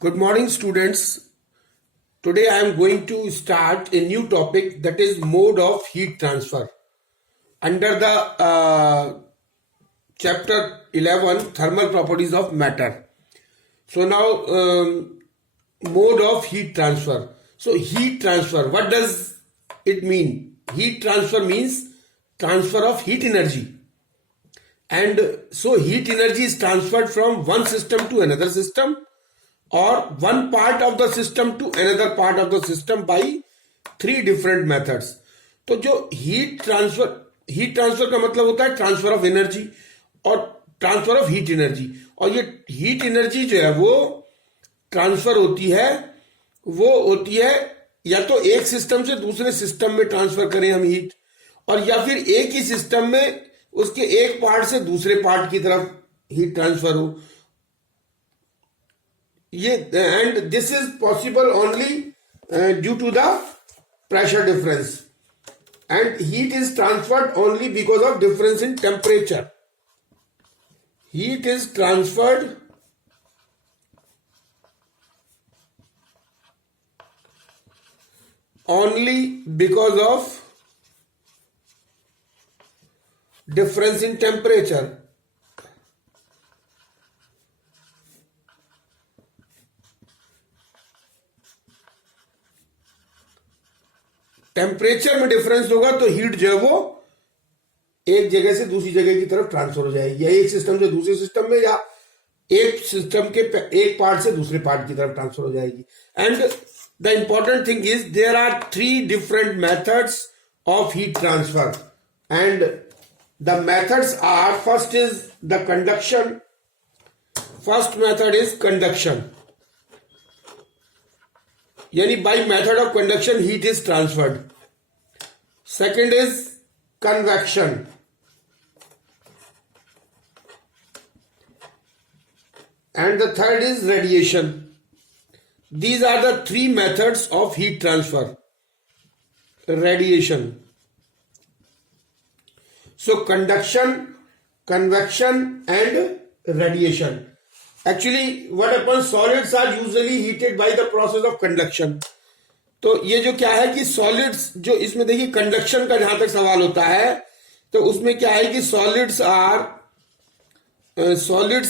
Good morning, students. Today I am going to start a new topic, that is mode of heat transfer under the chapter 11 thermal properties of matter. So now mode of heat transfer. So heat transfer, what does it mean? Heat transfer means transfer of heat energy. And so heat energy is transferred from one system to another system, or one part of the system to another part of the system by three different methods. तो जो heat transfer का मतलब होता है transfer of energy और transfer of heat energy. और ये heat energy जो है वो ट्रांसफर होती है या तो एक सिस्टम से दूसरे सिस्टम में ट्रांसफर करें हम हीट, और या फिर एक ही सिस्टम में उसके एक पार्ट से दूसरे पार्ट की तरफ हीट ट्रांसफर हो। And this is possible only due to the pressure difference, and heat is transferred only because of difference in temperature. Heat is transferred only because of difference in temperature. Temperature में डिफरेंस होगा तो हीट जो है वो एक जगह से दूसरी जगह की तरफ ट्रांसफर हो जाएगी, या एक सिस्टम से दूसरे सिस्टम में, या एक सिस्टम के एक पार्ट से दूसरे पार्ट की तरफ ट्रांसफर हो जाएगी। And the important thing is there are three different methods of heat transfer, and the methods are, first is the conduction. First method is conduction, यानी by method of conduction heat is transferred. Second is convection, and the third is radiation. These are the three methods of heat transfer. Radiation, so conduction, convection and radiation. Actually, what happens? Solids are usually heated by the process of conduction. तो ये जो क्या है कि सॉलिड्स जो इसमें देखिए कंडक्शन का जहां तक सवाल होता है तो उसमें क्या है कि solids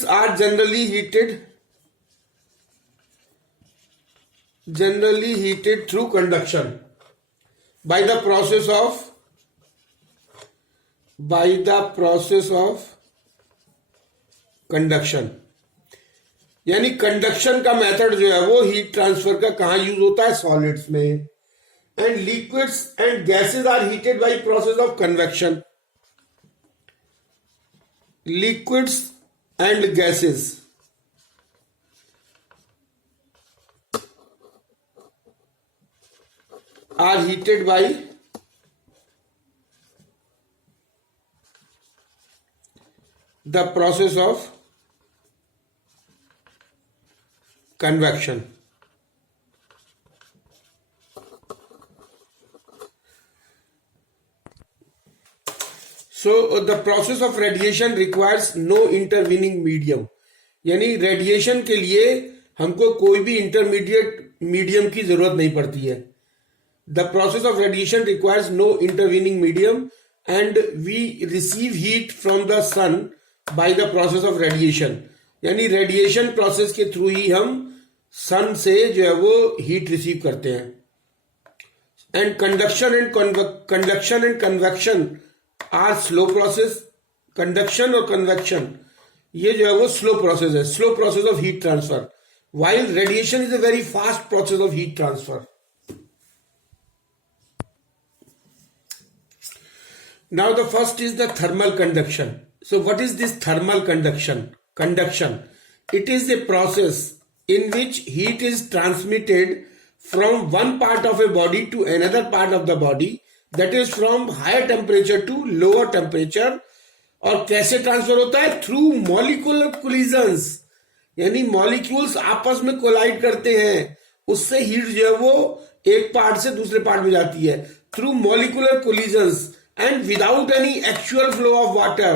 are generally heated through conduction by the process of conduction. यानी कंडक्शन का मेथड जो है वो हीट ट्रांसफर का कहां यूज होता है? सॉलिड्स में। And liquids and gases are heated by process of convection. Liquids and gases are heated by the process of convection. So the process of radiation requires no intervening medium. यानी रेडिएशन के लिए हमको कोई भी इंटरमीडिएट मीडियम की जरूरत नहीं पड़ती है। The process of radiation requires no intervening medium and we receive heat from the sun by the process of radiation. यानी रेडिएशन प्रोसेस के थ्रू ही हम सन से जो है वो हीट रिसीव करते हैं। And conduction and convection are slow process. Conduction और कन्वेक्शन ये जो है वो स्लो प्रोसेस है, slow process of heat transfer, while radiation is a very fast process of heat transfer. Now the first is the thermal conduction. So what is this thermal conduction? Conduction. It is a process in which heat is transmitted from one part of a body to another part of the body, that is from higher temperature to lower temperature. और कैसे ट्रांसफर होता है? Through molecular collisions, यानी मॉलिक्यूल्स आपस में कोलाइड करते हैं, उससे हीट जो है वो एक पार्ट से दूसरे पार्ट में जाती है through molecular collisions and without any actual flow of water,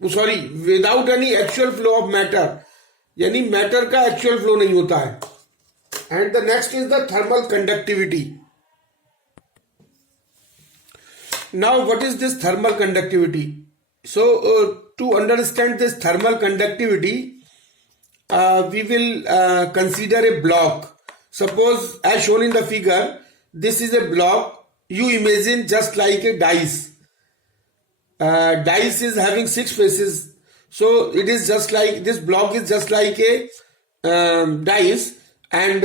without any actual flow of matter, यानी मैटर का एक्चुअल फ्लो नहीं होता है। And the next is the thermal conductivity. Now what is this thermal conductivity? So to understand this thermal conductivity, we will consider a block. Suppose as shown in the figure, this is a block. You imagine just like a dice. Dice is having 6 faces, so it is just like this block is just like a dice, and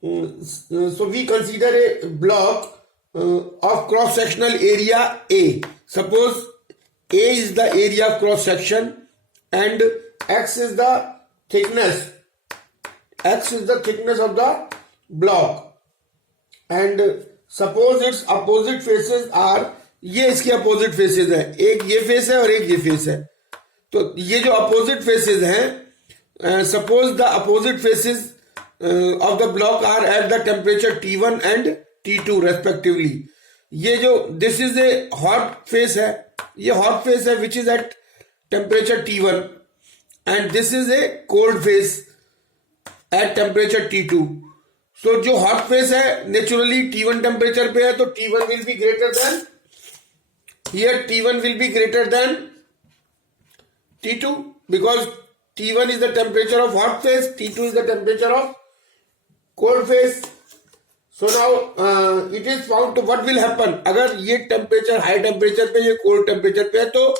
so we consider a block of cross sectional area A. Suppose A is the area of cross section and X is the thickness. X is the thickness of the block, and suppose its opposite faces are, ये इसके opposite faces है, एक ये फेस है और एक ये फेस है. तो ये जो अपोजिट फेसेस हैं, suppose the opposite faces of the block are at the temperature T1 and T2 respectively. ये जो this is a hot face है, ये हॉट फेस है which is at temperature T1 and this is a cold face at temperature T2. So जो hot face है naturally T1 temperature पे है, तो T1 will be greater than, here T1 will be greater than T2 because T1 is the temperature of hot phase, T2 is the temperature of cold phase. So now it is found to what will happen, अगर ये temperature high temperature पे, ये cold temperature पे है, तो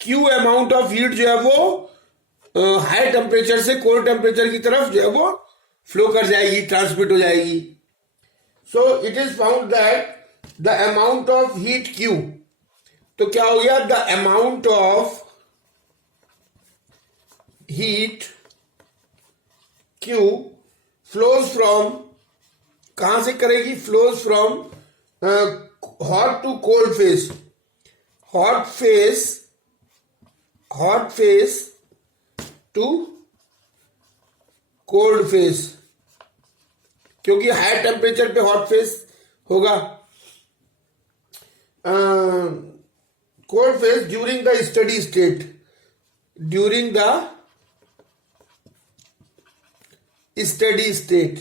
Q amount of heat जो है वो हाई टेम्परेचर से कोल्ड टेम्परेचर की तरफ जो है वो फ्लो कर जाएगी, ट्रांसमिट हो जाएगी. So it is found that the amount of heat Q, तो क्या हो गया, the amount of heat Q flows from, कहां से करेगी, flows from hot to cold face, hot face to cold face, क्योंकि हाई टेम्परेचर पे हॉट फेस होगा. Cold phase during the steady state, during the steady state.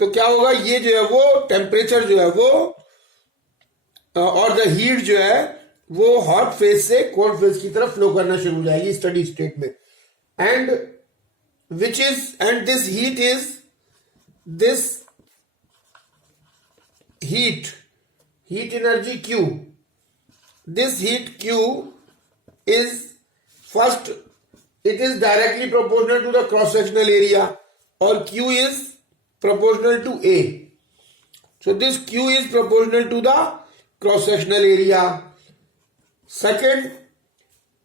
तो क्या होगा, ये जो है वो टेम्परेचर जो है वो और द हीट जो है वो हॉट फेज से कोल्ड फेज की तरफ फ्लो करना शुरू हो जाएगी स्टडी स्टेट में. And which is, and this heat is, this heat energy Q, this heat Q is first, it is directly proportional to the cross sectional area, or Q is proportional to A. So this Q is proportional to the cross sectional area. Second,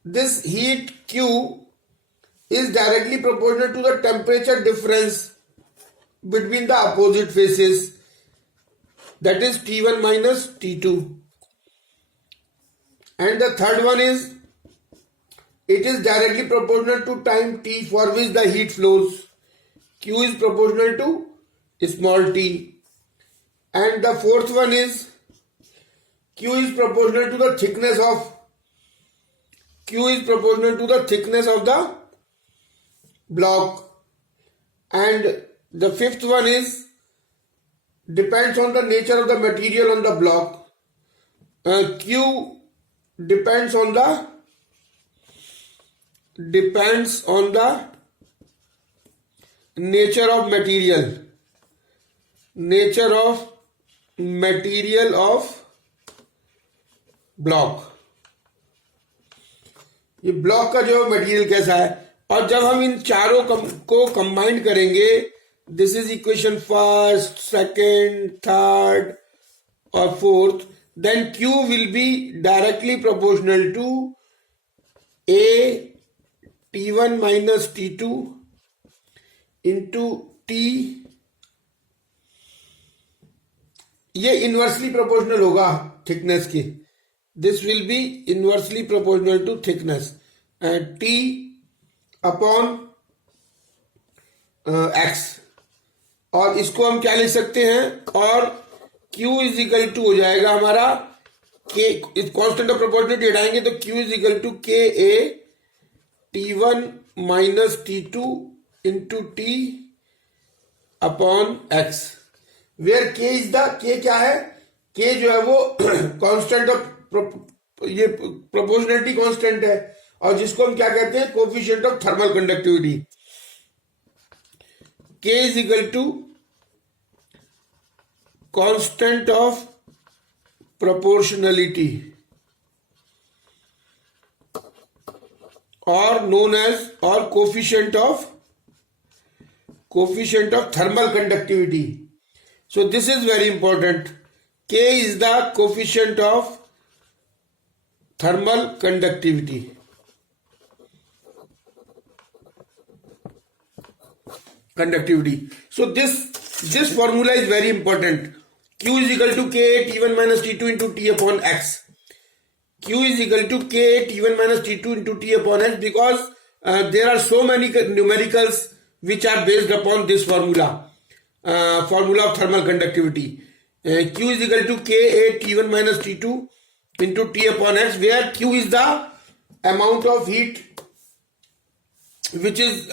this heat Q is directly proportional to the temperature difference between the opposite faces, that is T1 minus T2. And the third one is, it is directly proportional to time T for which the heat flows. Q is proportional to small t. And the fourth one is, Q is proportional to the thickness of the block. And the fifth one is, depends on the nature of the material on the block. Q depends on the nature of material of block. ये ब्लॉक का जो मटेरियल कैसा है, और जब हम इन चारों को कंबाइन करेंगे, this is equation first, second, third or fourth, then Q will be directly proportional to A T1 minus T2 into T, ये इनवर्सली प्रोपोर्शनल होगा थिकनेस के, this will be inversely proportional to thickness, T upon X. और इसको हम क्या लिख सकते हैं, और Q इज इक्वल टू हो जाएगा हमारा K, कांस्टेंट ऑफ प्रोपोर्शनलिटी हटाएंगे तो Q is equal to KA T1 minus T2 into T upon X, where K is the, K क्या है, K जो है वो कांस्टेंट ऑफ, ये प्रोपोर्शनलिटी कांस्टेंट है, और जिसको हम क्या कहते हैं, coefficient of thermal conductivity. K is equal to constant of proportionality or known as, or coefficient of thermal conductivity. So this is very important. K is the coefficient of thermal conductivity. So this formula is very important. Q is equal to K T1 minus T2 into T upon X. Q is equal to K T1 minus T2 into T upon X, because there are so many numericals which are based upon this formula of thermal conductivity. Q is equal to K T1 minus T2 into T upon X, where Q is the amount of heat which is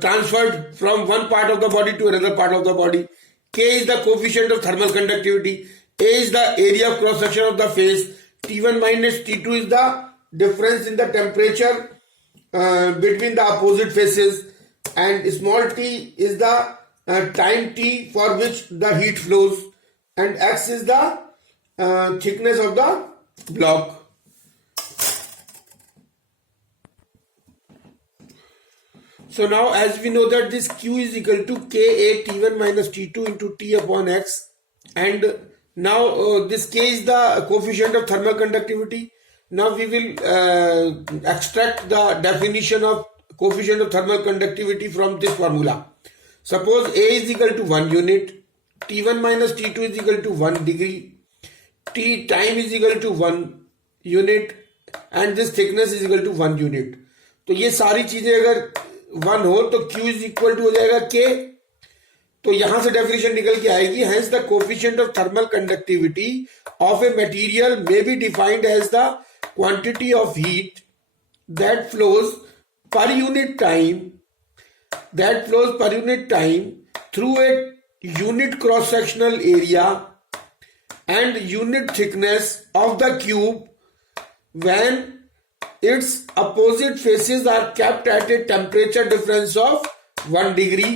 transferred from one part of the body to another part of the body. K is the coefficient of thermal conductivity. A is the area of cross section of the face. T1 minus T2 is the difference in the temperature between the opposite faces, and small t is the time t for which the heat flows, and X is the thickness of the block. So now, as we know that this Q is equal to Ka T1 minus T2 into T upon X, and now this K is the coefficient of thermal conductivity. Now we will extract the definition of coefficient of thermal conductivity from this formula. Suppose A is equal to 1 unit, T1 minus T2 is equal to 1 degree, T time is equal to 1 unit, and this thickness is equal to 1 unit. तो ये सारी चीजें अगर 1 हो तो Q is equal to हो जाएगा K. तो यहां से डेफिनेशन निकल के आएगी, hence the coefficient of thermal conductivity of a material may be defined as the quantity of heat that flows per unit time through a unit cross sectional area and unit thickness of the cube when its opposite faces are kept at a temperature difference of 1 degree,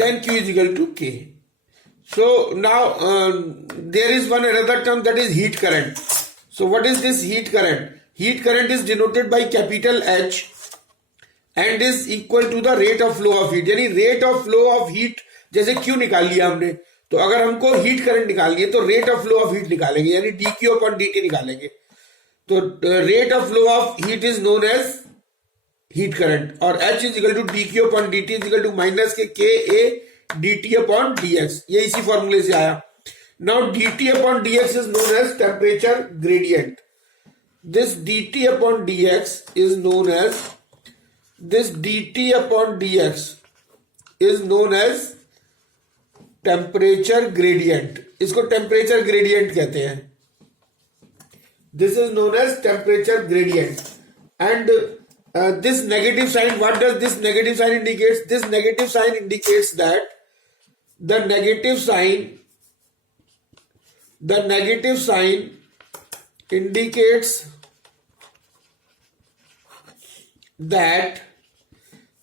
then Q is equal to K. So now there is one another term, that is heat current. So what is this heat current? Heat current is denoted by capital H and is equal to the rate of flow of heat. यानी rate of flow of heat, जैसे Q निकाल लिया हमने, तो अगर हमको heat current निकालनी है तो rate of flow of heat निकालेंगे, यानी dQ अपॉन dt निकालेंगे. तो rate of flow of heat is known as heat current, और H is equal to dQ upon dt is equal to minus K KA dt upon dx. ये इसी फॉर्मूले से आया. Now dt upon dx is known as temperature gradient. This dt upon dx is known as temperature gradient. इसको temperature gradient कहते हैं. This is known as temperature gradient. And this negative sign, what does this negative sign indicates? This negative sign indicates that the negative sign indicates that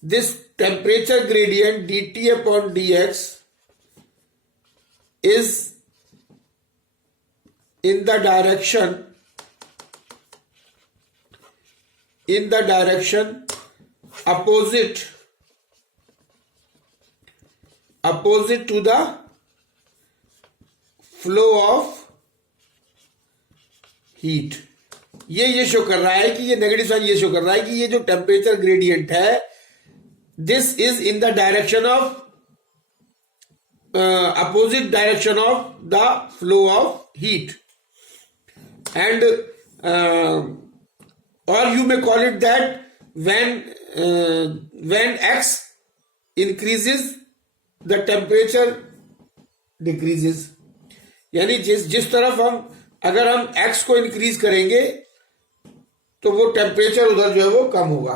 this temperature gradient dt upon dx is in the direction opposite to the flow of heat. ये शो कर रहा है कि ये negative sign ये शो कर रहा है कि ये जो टेम्परेचर ग्रेडियंट है this is in the direction of opposite direction of the flow of heat. And और you may call it that when x increases the temperature decreases. यानी जिस तरफ हम अगर हम x को इंक्रीज करेंगे तो वो टेम्परेचर उधर जो है वो कम होगा.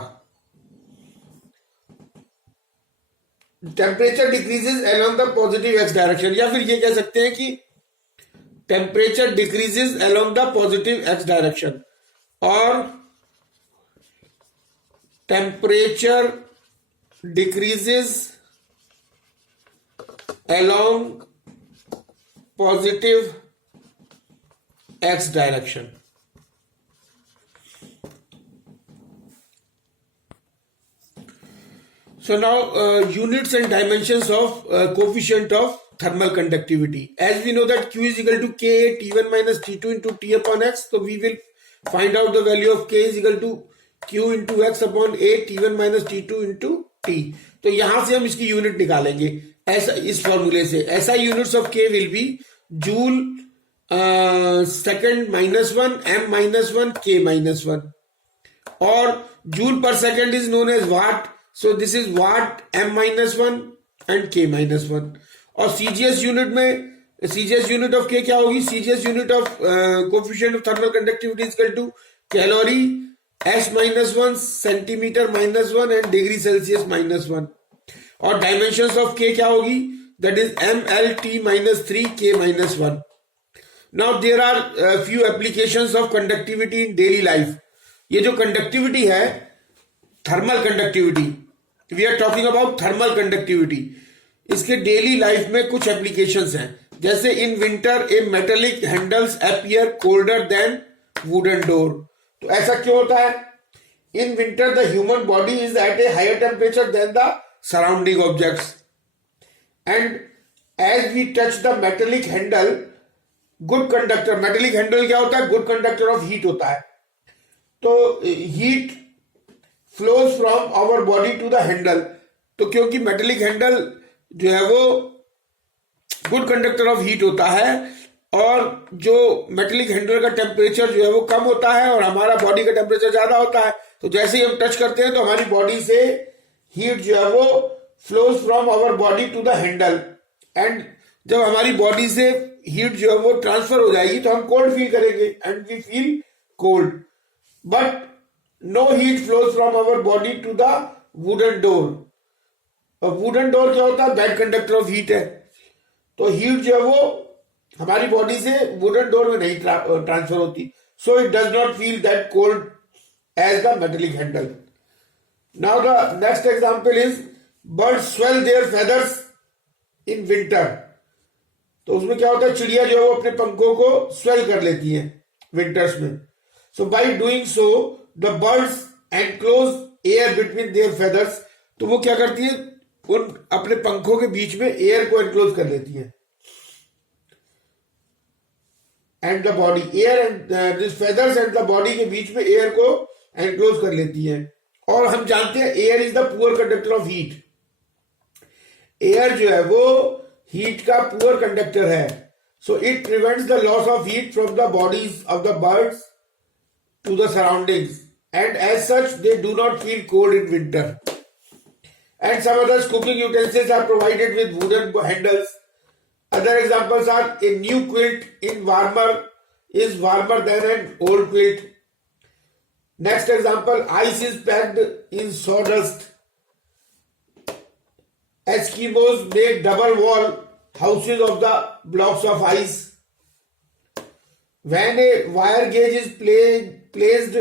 Temperature decreases along the positive x direction, या फिर ये कह सकते हैं कि temperature decreases along the positive x direction, और temperature decreases along positive x direction. So now units and dimensions of coefficient of thermal conductivity. As we know that Q is equal to K T1 minus T2 into T upon X, so we will find out the value of K is equal to Q into X upon A T1 minus T2 into T. तो यहां से हम इसकी यूनिट निकालेंगे ऐसा, इस फॉर्मूले से. ऐसा units of K will be joule second minus one, M minus one, K minus one, और joule per second is known as watt, so this is watt M minus one and K minus one. और CGS unit में, CGS unit of K क्या होगी? CGS unit of coefficient of thermal conductivity is equal to calorie S minus one, centimetre minus one and degree Celsius minus one. और dimensions of K क्या होगी? That is M L T minus three K minus one. Now there are few applications of conductivity in daily life. ये जो conductivity है, thermal conductivity, we are talking about thermal conductivity, इसके daily life में कुछ applications हैं. जैसे in winter a metallic handles appear colder than wooden door. तो ऐसा क्यों होता है? In winter the human body is at a higher temperature then the surrounding objects, and as we touch the metallic handle, good conductor, metallic handle क्या होता है? good conductor of heat होता है. तो heat flows from our body to the handle. तो क्योंकि metallic handle जो है वो good conductor of heat होता है, और जो metallic handle का टेम्परेचर जो है वो कम होता है और हमारा बॉडी का टेम्परेचर ज्यादा होता है, तो जैसे ही हम टच करते हैं तो हमारी बॉडी से हीट जो है वो flows from our body to the handle, and जब हमारी बॉडी से हीट जो है वो ट्रांसफर हो जाएगी तो हम कोल्ड फील करेंगे, and we feel cold. But no heat flows from our body to the wooden door. Wooden door क्या होता है? बैड कंडक्टर ऑफ हीट है. तो हीट जो है वो हमारी बॉडी से वुडन डोर में नहीं ट्रांसफर होती, so it does not feel that cold as the metallic handle. Now the next example is birds swell their feathers in winter. तो उसमें क्या होता है? चिड़िया जो है वो अपने पंखों को स्वेल कर लेती है विंटर्स में. So by doing so the birds enclose air between their feathers. तो वो क्या करती है? उन अपने पंखों के बीच में एयर को एनक्लोज कर लेती है. And the body, air and this feathers and the body के बीच में एयर को एनक्लोज कर लेती है. और हम जानते हैं air is the poor conductor of heat. Air जो है वो हीट का पुअर कंडक्टर है. So it prevents the loss of heat from the bodies of the birds to the surroundings, and as such they do not feel cold in winter. And some others cooking utensils are provided with wooden handles. Other examples are a new quilt in warmer is warmer than an old quilt. Next example, ice is packed in sawdust. Eskimos make double wall houses of the blocks of ice. When a wire gauge is placed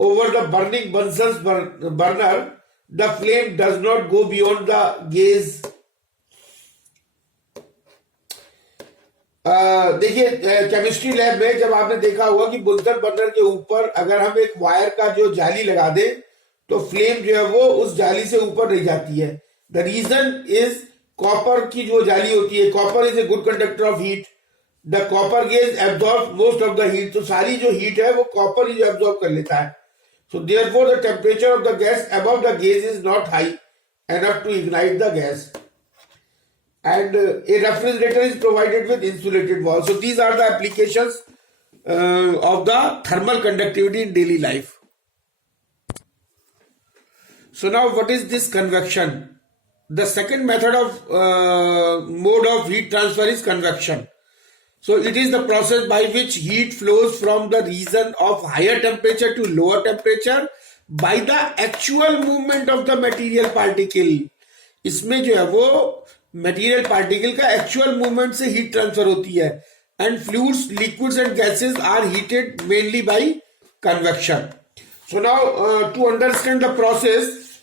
over the burning Bunsen's burner, the flame does not go beyond the gauge. देखिए chemistry lab में जब आपने देखा होगा कि बुंसन बर्नर के ऊपर अगर हम एक वायर का जो जाली लगा दें तो फ्लेम जो है वो उस जाली से ऊपर नहीं जाती है. द रीजन इज कॉपर की जो जाली होती है, copper is a good conductor of heat. The copper gauge absorb most of the heat. तो सारी जो हीट है वो कॉपर ही एब्जॉर्ब कर लेता है. So therefore the temperature of the gas above the gauge is not high enough to ignite the gas. And a refrigerator is provided with insulated walls. So these are the applications of the thermal conductivity in daily life. So now what is this convection? The second method of mode of heat transfer is convection. So it is the process by which heat flows from the region of higher temperature to lower temperature by the actual movement of the material particle. इसमें जो है वो material particle का actual movement से heat transfer होती है. And fluids, liquids and gases are heated mainly by convection. So now to understand the process,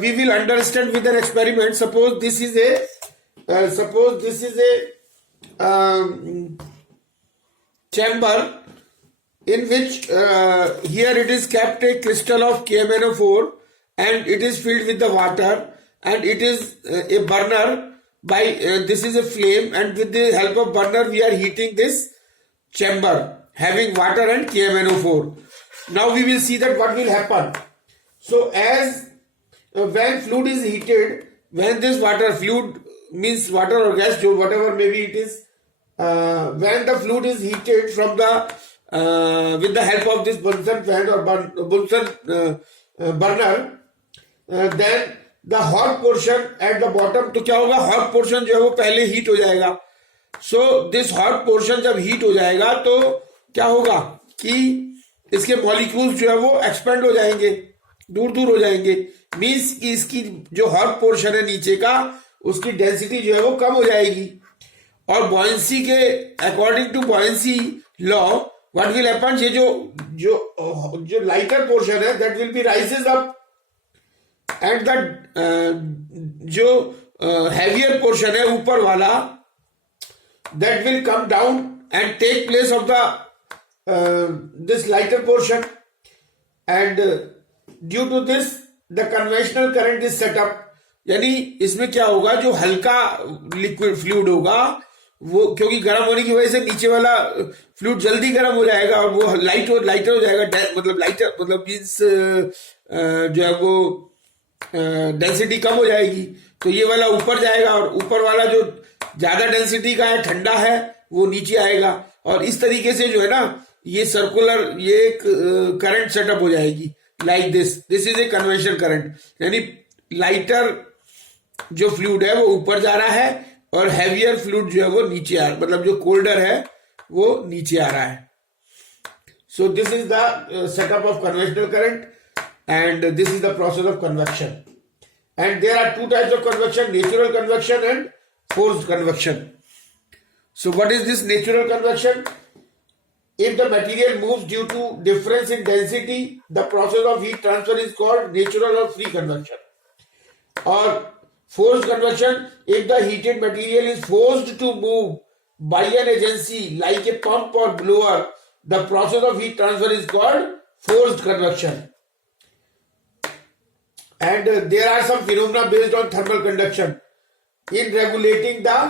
we will understand with an experiment. Suppose this is a chamber in which here it is kept a crystal of KMnO4 and it is filled with the water, and it is a burner by this is a flame, and with the help of burner we are heating this chamber having water and KMnO4. Now we will see that what will happen. So as when fluid is heated, when this fluid means water or gas, whatever maybe it is, when the fluid is heated from the with the help of this Bunsen fan or Bunsen burner, then the hot portion at the bottom, तो क्या होगा, hot portion जो है वो पहले heat हो जाएगा. So this hot portion जब heat हो जाएगा तो क्या होगा कि इसके molecules जो है वो expand हो जाएंगे, दूर दूर हो जाएंगे. मीन्स कि इसकी जो हॉट पोर्शन है नीचे का, उसकी डेंसिटी जो है वो कम हो जाएगी. और बॉयंसी के according to buoyancy law what will happen, ये जो लाइटर पोर्शन है that will be rises up and the जो हैवियर पोर्शन है ऊपर वाला that will come down and take place of the this lighter portion. And due to this the conventional current is set up. यानी इसमें क्या होगा, जो हल्का लिक्विड फ्लूइड होगा वो, क्योंकि गर्म होने की वजह से नीचे वाला फ्लूइड जल्दी गर्म हो जाएगा और वो लाइटर हो जाएगा. मतलब लाइटर मतलब मीन्स जो है वो डेंसिटी कम हो जाएगी. तो ये वाला ऊपर जाएगा और ऊपर वाला जो ज्यादा डेंसिटी का है, ठंडा है, वो नीचे आएगा. और इस तरीके से जो है ना, ये सर्कुलर ये एक करंट सेटअप हो जाएगी like this is A convention current. यानी लाइटर जो फ्लूइड है वो ऊपर जा रहा है और हैवियर फ्लूइड जो है वो नीचे आ रहा है, मतलब जो कोल्डर है वो नीचे आ रहा है. So this is the setup of conventional current and this is the process of convection. And there are two types of convection, natural convection and forced convection. So what is this natural convection? If the material moves due to difference in density, the process of heat transfer is called natural or free convection. Or forced convection, if the heated material is forced to move by an agency like a pump or blower, the process of heat transfer is called forced convection. And there are some phenomena based on thermal conduction in regulating the